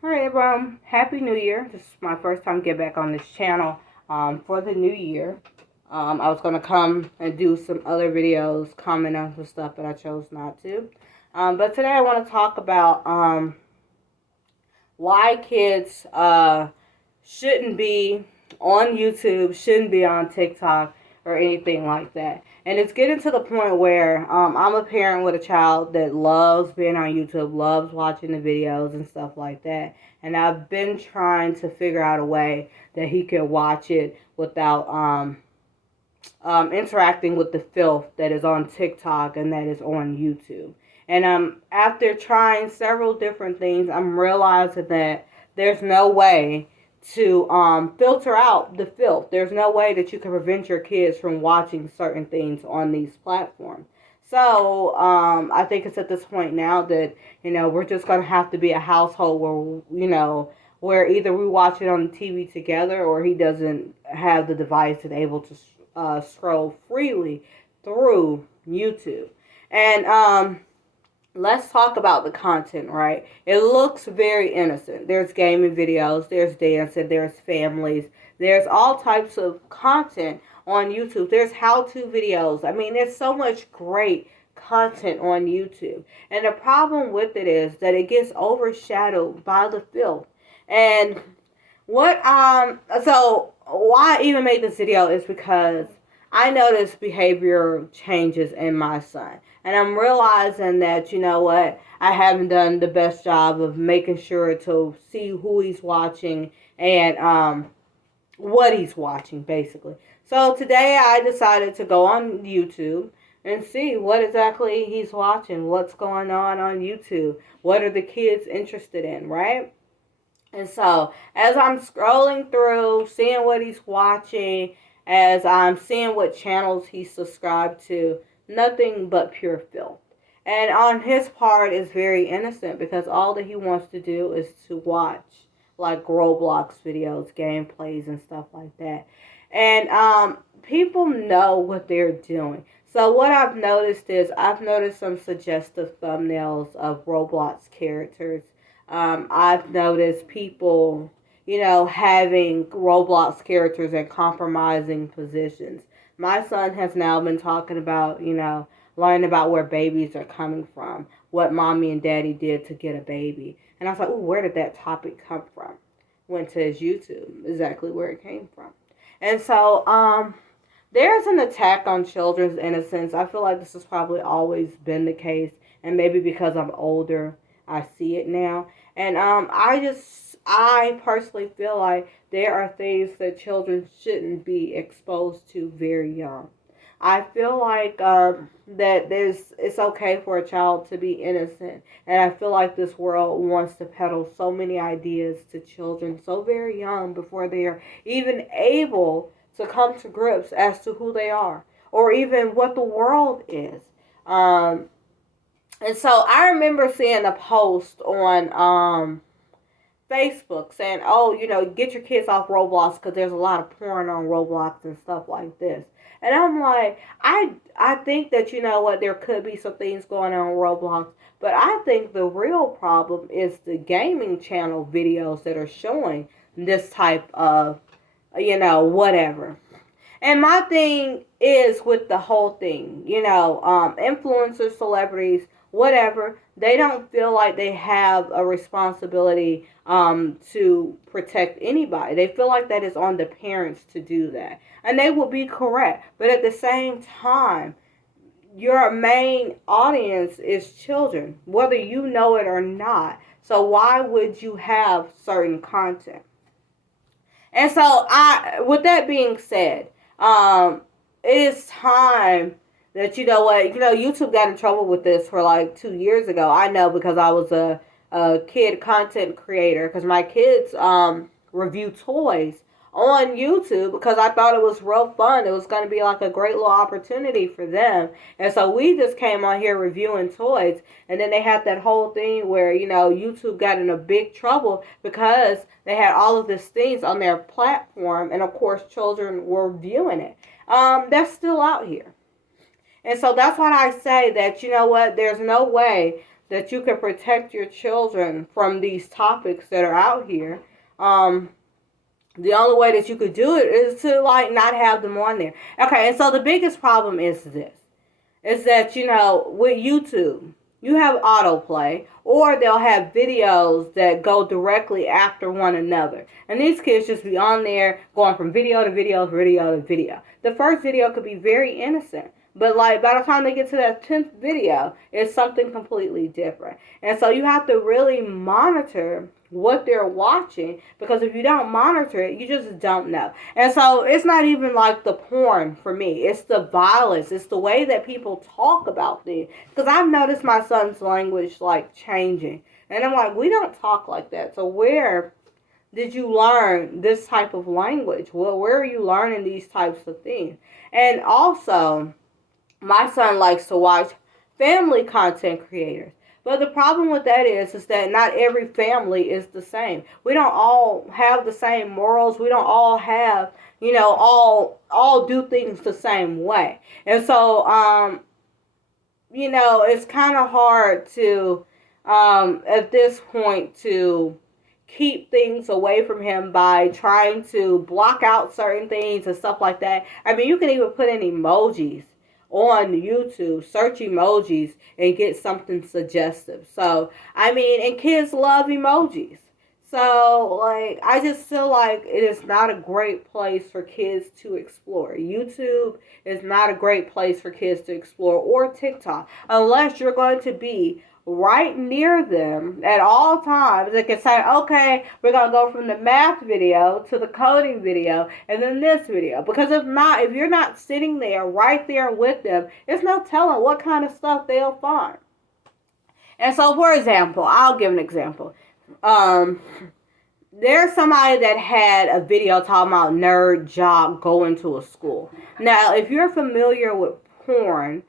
All right, everyone. Happy New Year. This is my first time getting back on this channel for the new year. I was going to come and do some other videos, comment on some stuff, but I chose not to. But today I want to talk about why kids shouldn't be on YouTube, shouldn't be on TikTok, or anything like that. And it's getting to the point where I'm a parent with a child that loves being on YouTube, loves watching the videos and stuff like that. And I've been trying to figure out a way that he can watch it without interacting with the filth that is on TikTok and that is on YouTube. And after trying several different things, I'm realizing that there's no way to filter out the filth. There's no way that you can prevent your kids from watching certain things on these platforms. So I think it's at this point now that we're just gonna have to be a household where where either we watch it on the TV together or he doesn't have the device and able to scroll freely through YouTube. And let's talk about the content, right? It looks very innocent. There's gaming videos, there's dancing, there's families, there's all types of content on YouTube. There's how-to videos. I mean, there's so much great content on YouTube. And the problem with it is that it gets overshadowed by the filth. And so why I even made this video is because I noticed behavior changes in my son. And I'm realizing that, I haven't done the best job of making sure to see who he's watching and what he's watching, basically. So today I decided to go on YouTube and see what exactly he's watching, what's going on YouTube, what are the kids interested in, right? And so as I'm scrolling through, seeing what he's watching, as I'm seeing what channels he's subscribed to, nothing but pure filth. And on his part is very innocent because all that he wants to do is to watch like Roblox videos, gameplays, and stuff like that. And people know what they're doing. So what I've noticed is I've noticed some suggestive thumbnails of Roblox characters. I've noticed people having Roblox characters in compromising positions. My son has now been talking about, learning about where babies are coming from, what mommy and daddy did to get a baby. And I was like, oh, where did that topic come from? Went to his YouTube, exactly where it came from. And so, there's an attack on children's innocence. I feel like this has probably always been the case. And maybe because I'm older, I see it now. And I personally feel like there are things that children shouldn't be exposed to very young. I feel like that it's okay for a child to be innocent, and I feel like this world wants to peddle so many ideas to children so very young before they are even able to come to grips as to who they are or even what the world is. And so I remember seeing a post on Facebook saying, oh, get your kids off Roblox because there's a lot of porn on Roblox and stuff like this. And I'm like, I think that, there could be some things going on Roblox, but I think the real problem is the gaming channel videos that are showing this type of, whatever. And my thing is with the whole thing, influencers, celebrities, whatever, they don't feel like they have a responsibility to protect anybody. They feel like that is on the parents to do that. And they will be correct. But at the same time, your main audience is children, whether you know it or not. So why would you have certain content? And so with that being said, it is time that YouTube got in trouble with this for like 2 years ago. I know because I was a kid content creator because my kids review toys on YouTube because I thought it was real fun. It was going to be like a great little opportunity for them. And so we just came on here reviewing toys. And then they had that whole thing where, YouTube got in a big trouble because they had all of these things on their platform. And of course, children were viewing it. They're still out here. And so that's why I say that, there's no way that you can protect your children from these topics that are out here, the only way that you could do it is to like not have them on there. Okay, and so the biggest problem is this. Is that, with YouTube, you have autoplay, or they'll have videos that go directly after one another. And these kids just be on there going from video to video, video to video. The first video could be very innocent, but like by the time they get to that 10th video, it's something completely different. And so you have to really monitor what they're watching, because if you don't monitor it, you just don't know. And so it's not even like the porn for me. It's the violence. It's the way that people talk about things. Because I've noticed my son's language like changing. And I'm like, we don't talk like that. So where did you learn this type of language? Well, where are you learning these types of things? And also, my son likes to watch family content creators. But the problem with that is that not every family is the same. We don't all have the same morals. We don't all have, all do things the same way. And so, it's kind of hard to, at this point, to keep things away from him by trying to block out certain things and stuff like that. I mean, you can even put in emojis on YouTube, search emojis, and get something suggestive. So, I mean, and kids love emojis. So, like, I just feel like it is not a great place for kids to explore. YouTube is not a great place for kids to explore, or TikTok, unless you're going to be right near them at all times. They can say, okay, we're going to go from the math video to the coding video and then this video. Because if you're not sitting there right there with them, there's no telling what kind of stuff they'll find. And so, for example, I'll give an example. There's somebody that had a video talking about nerd jock going to a school. Now, if you're familiar with porn,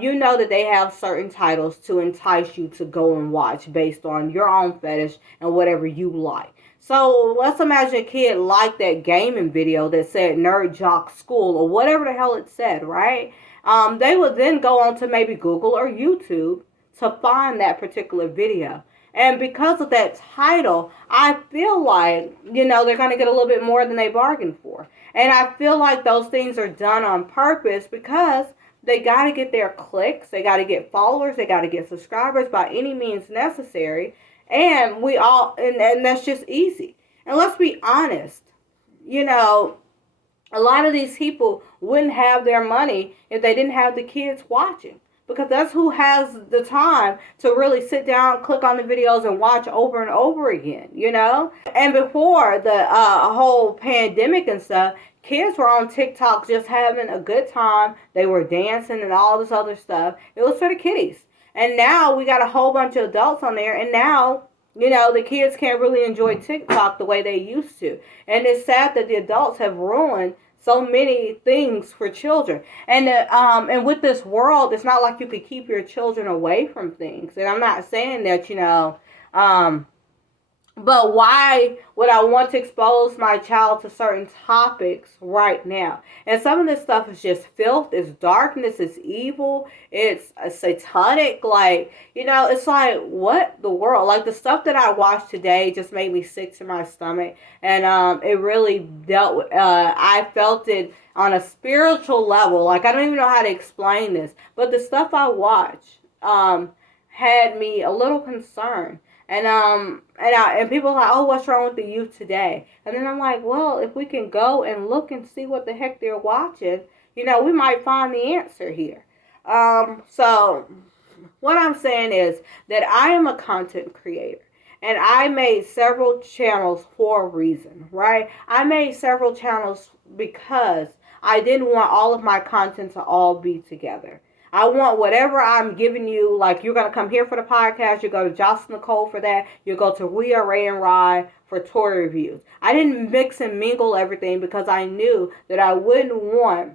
you know that they have certain titles to entice you to go and watch based on your own fetish and whatever you like. So let's imagine a kid liked that gaming video that said Nerd Jock School or whatever the hell it said, right? They would then go on to maybe Google or YouTube to find that particular video. And because of that title, I feel like, they're going to get a little bit more than they bargained for. And I feel like those things are done on purpose because they got to get their clicks, they got to get followers, they got to get subscribers by any means necessary. And and that's just easy. And let's be honest, a lot of these people wouldn't have their money if they didn't have the kids watching. Because that's who has the time to really sit down, click on the videos, and watch over and over again, And before the whole pandemic and stuff, kids were on TikTok just having a good time. They were dancing and all this other stuff. It was for the kiddies. And now we got a whole bunch of adults on there. And now, the kids can't really enjoy TikTok the way they used to. And it's sad that the adults have ruined so many things for children. And with this world, it's not like you could keep your children away from things. And I'm not saying that, but why would I want to expose my child to certain topics right now? And some of this stuff is just filth, it's darkness, it's evil, it's satanic. Like, it's like, what the world? Like, the stuff that I watched today just made me sick to my stomach. And it really dealt with, I felt it on a spiritual level. Like, I don't even know how to explain this. But the stuff I watched had me a little concerned. And people are like, oh, what's wrong with the youth today? And then I'm like, well, if we can go and look and see what the heck they're watching, we might find the answer here. So what I'm saying is that I am a content creator. And I made several channels for a reason, right? I made several channels because I didn't want all of my content to all be together. I want whatever I'm giving you, like you're going to come here for the podcast, you go to Jocelyn Nicole for that, you go to Rhea Ray and Rye for toy reviews. I didn't mix and mingle everything because I knew that I wouldn't want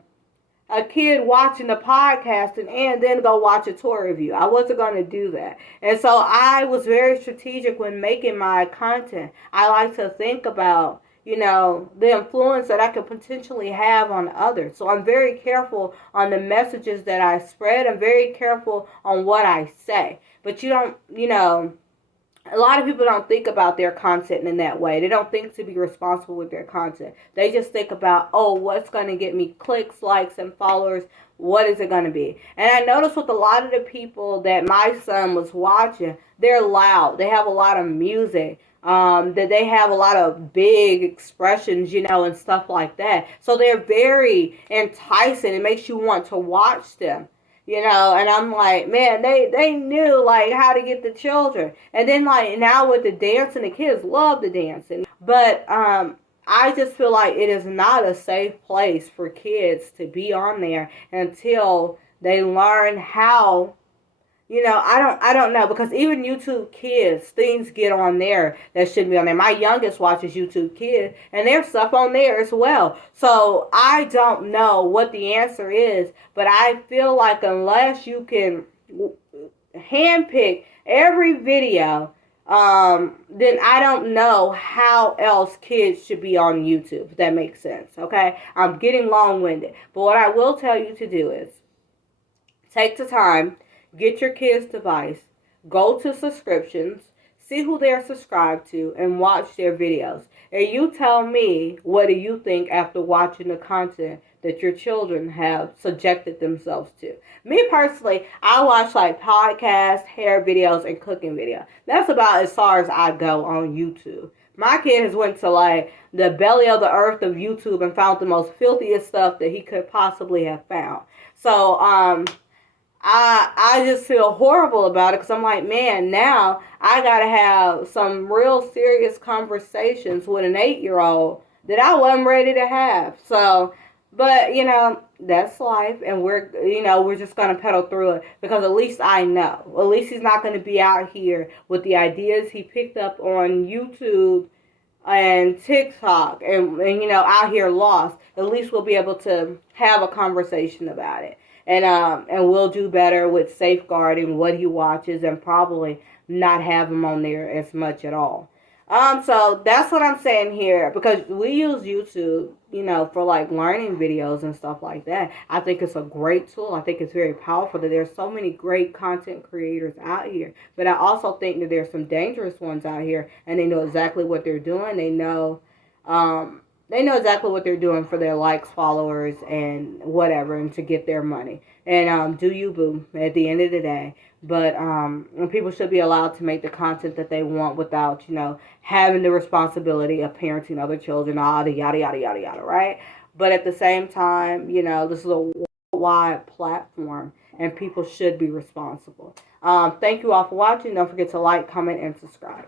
a kid watching the podcast and then go watch a toy review. I wasn't going to do that. And so I was very strategic when making my content. I like to think about, the influence that I could potentially have on others. So I'm very careful on the messages that I spread. I'm very careful on what I say. But a lot of people don't think about their content in that way. They don't think to be responsible with their content. They just think about, oh, what's going to get me clicks, likes, and followers? What is it going to be? And I noticed with a lot of the people that my son was watching, they're loud. They have a lot of music. That they have a lot of big expressions, and stuff like that. So they're very enticing. It makes you want to watch them. And I'm like, man, they knew like how to get the children. And then like now with the dancing, the kids love the dancing. But I just feel like it is not a safe place for kids to be on there until they learn how. I don't know, because even YouTube Kids, things get on there that shouldn't be on there. My youngest watches YouTube Kids, and there's stuff on there as well. So I don't know what the answer is, but I feel like unless you can handpick every video, then I don't know how else kids should be on YouTube, if that makes sense, okay? I'm getting long-winded, but what I will tell you to do is take the time. Get your kid's device, go to subscriptions, see who they're subscribed to, and watch their videos. And you tell me, what do you think after watching the content that your children have subjected themselves to? Me personally, I watch like podcasts, hair videos, and cooking videos. That's about as far as I go on YouTube. My kid has went to like the belly of the earth of YouTube and found the most filthiest stuff that he could possibly have found. So, I just feel horrible about it because I'm like, man, now I got to have some real serious conversations with an 8-year-old that I wasn't ready to have. So, but, that's life, and we're just going to pedal through it because at least I know. At least he's not going to be out here with the ideas he picked up on YouTube and TikTok and out here lost. At least we'll be able to have a conversation about it. And we'll do better with safeguarding what he watches and probably not have him on there as much at all. So that's what I'm saying here, because we use YouTube, for like learning videos and stuff like that. I think it's a great tool. I think it's very powerful that there's so many great content creators out here. But I also think that there's some dangerous ones out here, and they know exactly what they're doing. They know exactly what they're doing for their likes, followers, and whatever, and to get their money. And do you, boo, at the end of the day. But people should be allowed to make the content that they want without, having the responsibility of parenting other children, all the yada, yada, yada, yada, right? But at the same time, this is a worldwide platform, and people should be responsible. Thank you all for watching. Don't forget to like, comment, and subscribe.